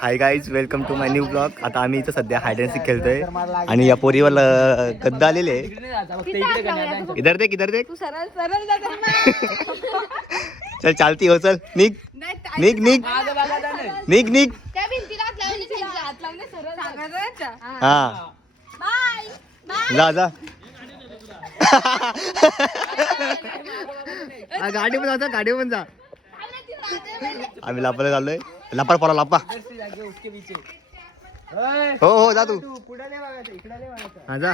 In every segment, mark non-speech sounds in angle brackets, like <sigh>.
Hi guys welcome to my new blog आता आम्ही इथं सध्या हायड अँड सीक खेळतोय. आणि या पोरीवर गद्दा आलेले. इधर देख इधर देख. तू सरळ सरळ जा तर मग. चल चालती हो चल. निघ. निघ निघ. निघ निघ. हात लावून दे, सरळ जा. हा. जा जा. <laughs> गाडी पण जा गाडी पण जा. आम्ही लापाला चाललोय लापाड पडा लापा. हो हो जा तू. हा जा.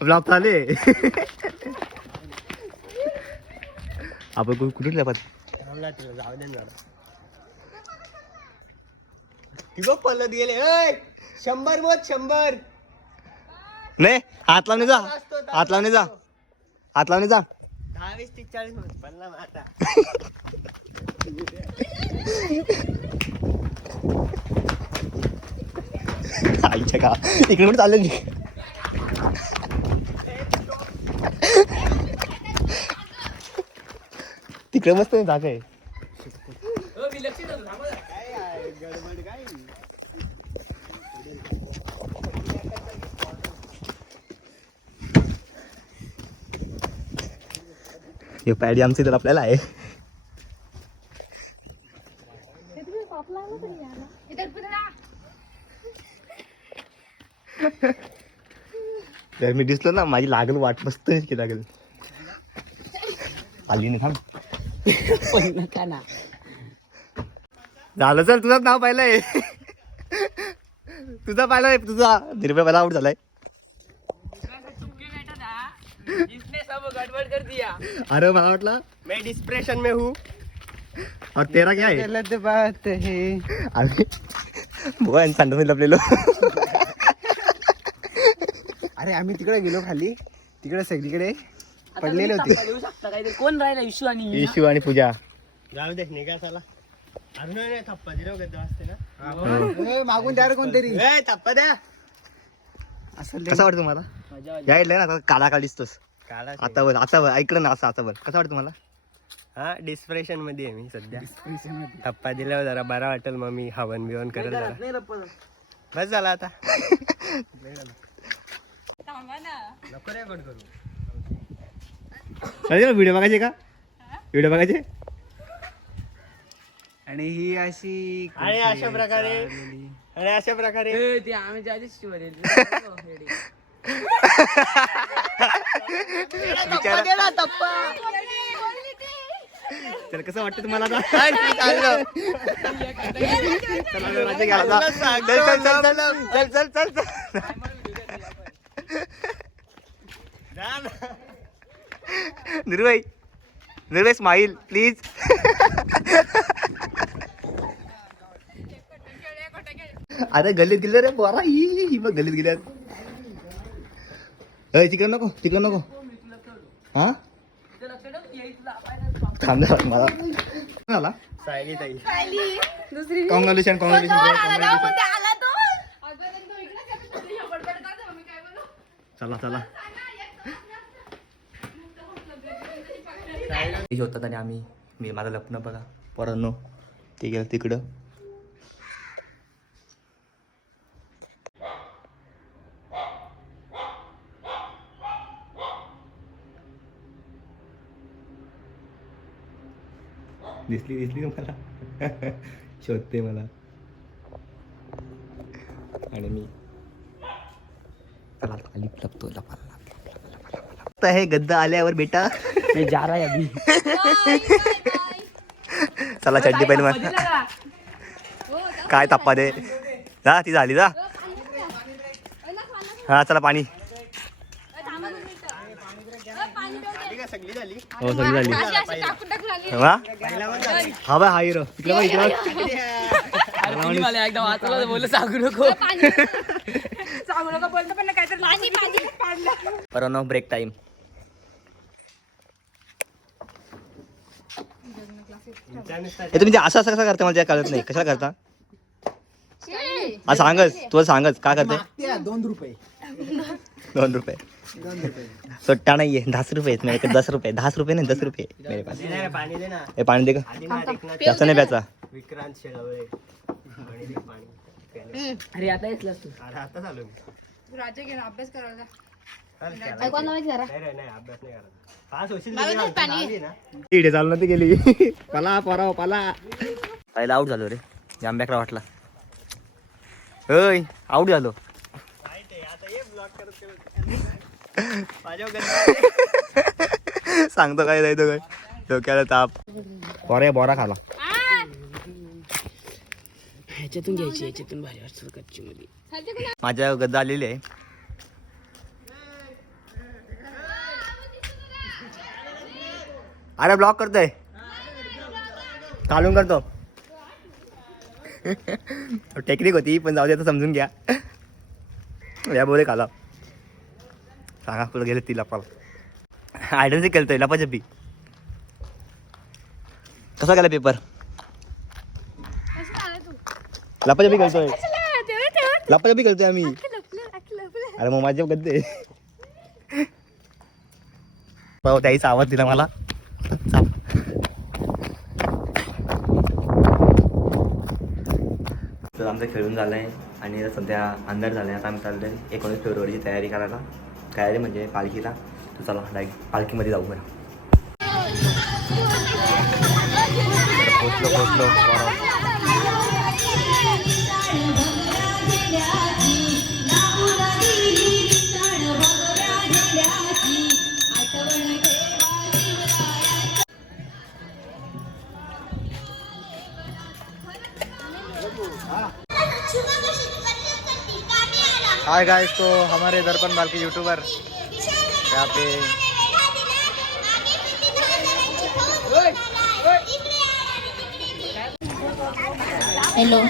ब्लॉक चाले आपण कु- कुठून जातात पळत गेले. शंभर मोज शंभर. नाही. हात लावणे जा हात लावणे जा हात लावणे जा दहा वीस तीस चाळीस आता आईच्या का? इकडे पण चालले तिकडे मस्त जागा आहे. हे पॅडी आमची तर आपल्याला आहे. तर मी दिसलो ना माझी लागल वाट मस्त की लागेल. आली नाही थांब. झालं चल तुझाच नाव पाहिलंय. तुझा पाहिलंय तुझा. निर्भय मला आउट झालाय. अरे मला वाटलं मैं डिस्प्रेशन में हूँ। और तेरा क्या है? गलत बात है। आम्ही बुवा सांडून लपलेलो अरे आम्ही तिकडे गेलो खाली. तिकडे सगळीकडे पडलेले होते. कोण राहिला? इशू आणि इशू आणि पूजा. जाऊ दे निघा चला. अरे नाही नाही, थप्पा दिला असते ना. मागून द्या रे कोणतरी. थप्पा द्या. असं कसं वाटतं तुम्हाला? या इडलं ना आता काळा काळ दिसतोस. काढा आता वर आता वर ऐकलं ना असं आता वर कसं वाटतं मला हा डिस्प्रेशनमध्ये आहे मी सध्या. थप्पा दिल्यावर जरा बरा वाटेल मग मी हवन बिवन करेल जरा. बस झाला आता. व्हिडिओ बघायचे का? व्हिडिओ बघायचे? आणि ही अशी आणि अशा प्रकारे आणि अशा प्रकारे. ते आम्ही ज्या दिवशी <laughs> तर कसं वाटतं तुम्हाला आता? चला, चला, राज्य घ्या आता. चल चल चल चल चल चल चल चल. निर्भय निर्भय स्माईल प्लीज अरे गल्लीत गेले रे बोरा ही ही बघ गल्लीत गेल्यात. अय तिकडं नको तिकडं नको. हा? थांबला मला आला कॉंग्रॅच्युलेशन कॉंग्रॅच्युलेशन चला चला. होतात आणि आम्ही मी माझं लपणं बघा. परत ते गेलं तिकडं. दिसली दिसली का मला शोधते मला. आणि मी. चला लपतो लपा हे गद्दा आल्यावर बेटा? मैं जा रहा है अभी. चला चड्डी पहिले मग काय ताप्पा दे जा ती झाली जा. हा चला पाणी. सगळी झाली. हो सगळी झाली. हा बाय हा हिरो. तिकडे बघ इकडे <laughs> <laughs> ब्रेक टाइम. हे तुम्ही असं असं कसं करता मला कळत नाही. कशाला करता? सांगच. तुला सांगच. का करते? दोन रुपये. दोन रुपये. रुपये सोट्टा नाहीये दस रुपये आहेत मेरे दस रुपये दस रुपये नाही दस रुपये मेरे पास. पाणी दे ना. हे पाणी दे का? जास्त नाही प्याचा विक्रांत शेळवळे. अरे आता येतलास तू. आता चालू राजा घेऊन अभ्यास करायला चल, नाही नाही नाही नाही गेली पला पराव पला. पहिला आऊट झालो रे. जांब्याकडे वाटला. होय आऊट झालो. सांगतो काय जायचं काय डोक्याला ताप बोरा बोरा खाला ह्याच्यातून घ्यायची ह्याच्यातून भारी वाटतं कच्ची मध्ये माझ्या गद्दा आलेली आहे. अरे ब्लॉक करतोय. करतो. <laughs> टेक्निक होती पण जाऊ दे आता समजून घ्या. या बोले खाला सांगा कुठं गेले ती लपाल. आयडन्सी केलतोय लपाछपी. कसा गेला पेपर? लपाछपी खेळतोय लपाछपी खेळतोय आम्ही. अरे मग माझ्या गद्दे भाऊ आवाज दिला मला. तर आमचं खेळून झालं आहे आणि सध्या अंधार झाला आता आम्ही चाललो आहे एकोणीस फेब्रुवारीची तयारी करायला. तयारी म्हणजे पालखीला. तर चला डायरेक्ट पालखीमध्ये जाऊ बरं. पोचलो पोचलो. हाय गाइस तो हमारे दर्पण बाल के यूट्यूबर यहाँ पे हेलो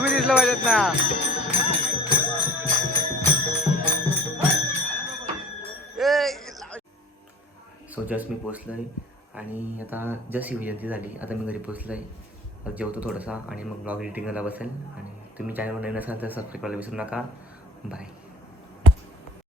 तुम्ही दिसलं पाहिजेत ना. सो जस्ट मी पोचलो आहे आणि आता जस्ट ही जयंती झाली. आता मी घरी पोचलो आहे आता जेवतो थोडासा आणि मग ब्लॉग एडिटिंगला बसेल. आणि तुम्ही चॅनलवर नवीन असाल तर सबस्क्राईब करायला विसरू नका. बाय